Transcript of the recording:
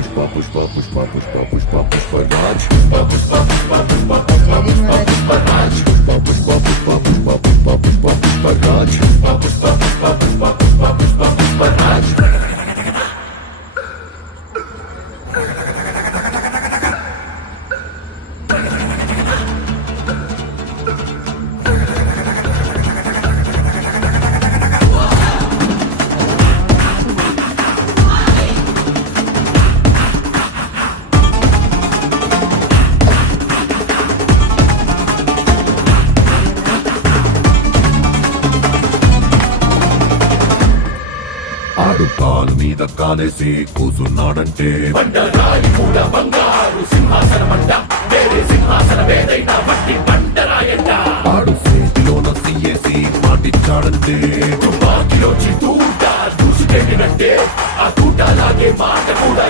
పుష్ప పుష్ప పుష్ప పుష్ప పుష్ప పుష్పరాజ్ పుష్ప పుష్ప పుష్ప పుష్ప పుష్ప పుష్పరాజ్ పుష్ప పుష్ప పుష్ప పుష్ప పుష్ప పుష్ప పుష్పరాజ్ పుష్ప పుష్ప పుష్ప పుష్ప పుష్ప పుష్ప పుష్పరాజ్ ఆడు కాలు మీద కాలేసి కూసున్నాడంటే బండరాయి కూడా బంగారు సింహాసనమంట వేరే సింహాసనమేదైనా మట్టి బండరాయంట ఆడు చేతిలోన సీఏసి మాటిచ్చాడంటే తుపాకిలో చితూట దూసుకెళ్ళినట్టే ఆ తూటలాగే మాట కూడా